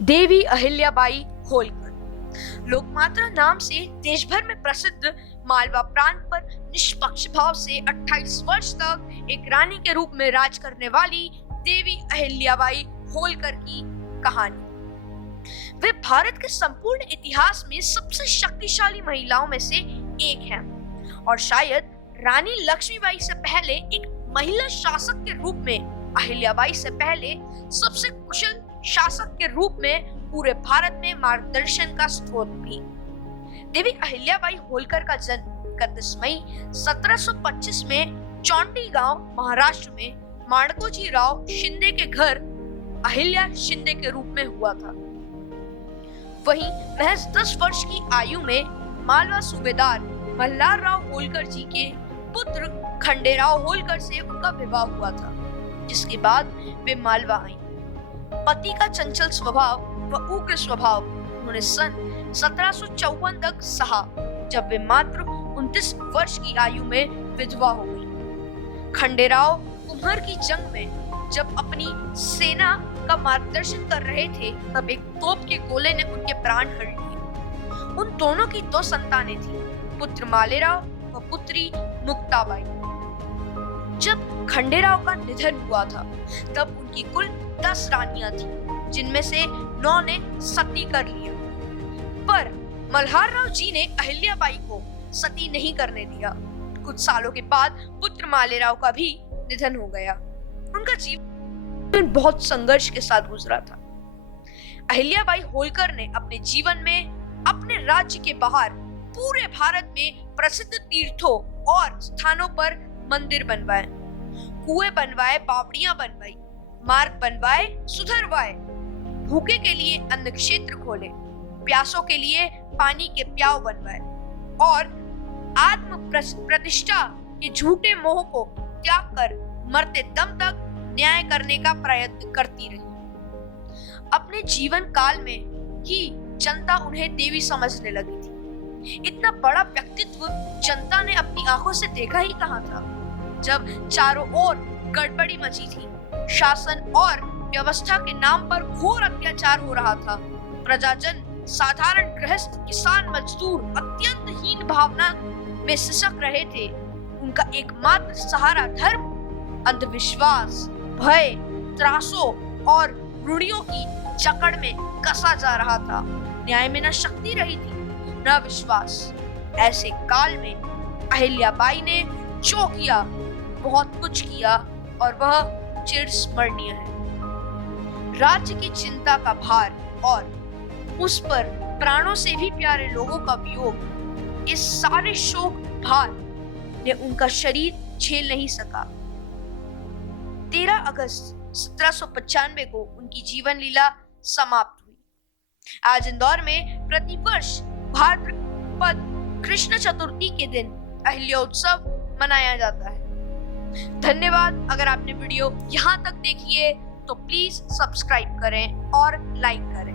देवी अहिल्याबाई होलकर लोकमाता नाम से देश भर में प्रसिद्ध मालवा प्रांत पर निष्पक्ष भाव से 28 वर्ष तक एक रानी के रूप में राज करने वाली देवी अहिल्याबाई होलकर की कहानी। वे भारत के संपूर्ण इतिहास में सबसे शक्तिशाली महिलाओं में से एक हैं और शायद रानी लक्ष्मीबाई से पहले एक महिला शासक के रूप में अहिल्याबाई से पहले सबसे कुशल शासक के रूप में पूरे भारत में मार्गदर्शन का स्रोत भी। देवी अहिल्याबाई होलकर का जन्म 31 मई 1725 में चौंडी गांव महाराष्ट्र में माणकोजी राव शिंदे के घर अहिल्या शिंदे के रूप में हुआ था। वहीं महज 10 वर्ष की आयु में मालवा सूबेदार मल्हारराव होलकर जी के पुत्र खंडेराव होलकर से उनका विवाह हुआ था, जिसके बाद वे मालवा आईं। पति का चंचल स्वभाव व उग्र स्वभाव उन्होंने सन 1754 तक सहा, जब वे मात्र 29 वर्ष की आयु में विधवा हो गई। खंडेराव कुम्हर की जंग में जब अपनी सेना का मार्गदर्शन कर रहे थे, तब एक तोप के गोले ने उनके प्राण हर लिए। उन दोनों की 2 संतानें थीं, पुत्र मालेराव व पुत्री मुक्ताबाई। जब खंडेराव का निधन हुआ था, तब उनकी कुल 10 रानियां थीं, जिनमें से 9 ने सती कर लिया। पर मल्हारराव जी ने अहिल्याबाई को सती नहीं करने दिया। कुछ सालों के बाद पुत्र मालेराव का भी निधन हो गया। उनका जीवन बहुत संघर्ष के साथ गुजरा था। अहिल्याबाई होलकर ने अपने जीवन में अपने राज्य के बाहर पूरे भारत में प्रसिद्ध तीर्थों और स्थानों पर मंदिर बनवाए, कुएं बनवाए, बावड़ियां बनवाई, मार्ग बनवाए, सुधरवाए, भूखे के लिए अन्न क्षेत्र खोले, प्यासों के लिए पानी के प्याव बनवाए और आत्म प्रतिष्ठा के झूठे मोह को त्याग कर मरते दम तक न्याय करने का प्रयत्न करती रही। अपने जीवन काल में ही जनता उन्हें देवी समझने लगी थी। इतना बड़ा व्यक्तित्व जनता ने अपनी आंखों से देखा ही कहां था, जब चारों ओर गड़बड़ी मची थी। शासन और व्यवस्था के नाम पर घोर अत्याचार हो रहा था। प्रजाजन, साधारण गृहस्थ, किसान, मजदूर अत्यंत हीन भावना में सिसक रहे थे। उनका एकमात्र सहारा धर्म, अंधविश्वास, भय, त्रासों और रूढ़ियों की जकड़ में कसा जा रहा था। न्याय में न शक्ति रही थी न विश्वास। ऐसे काल में अहिल्याबाई ने जो किया, बहुत कुछ किया और वह चिरस्मरणीय है। राज्य की चिंता का भार और उस पर प्राणों से भी प्यारे लोगों का वियोग, इस सारे शोक भार ने उनका शरीर झेल नहीं सका। 13 अगस्त 1795 को उनकी जीवन लीला समाप्त हुई। आज इंदौर में प्रतिवर्ष भाद्रपद कृष्ण चतुर्थी के दिन अहिल्याोत्सव मनाया जाता है। धन्यवाद। अगर आपने वीडियो यहाँ तक देखी है तो प्लीज सब्सक्राइब करें और लाइक करें।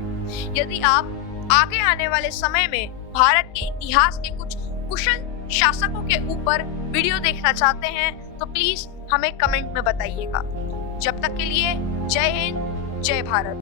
यदि आप आगे आने वाले समय में भारत के इतिहास के कुछ कुशल शासकों के ऊपर वीडियो देखना चाहते हैं तो प्लीज हमें कमेंट में बताइएगा। जब तक के लिए जय हिंद, जय भारत।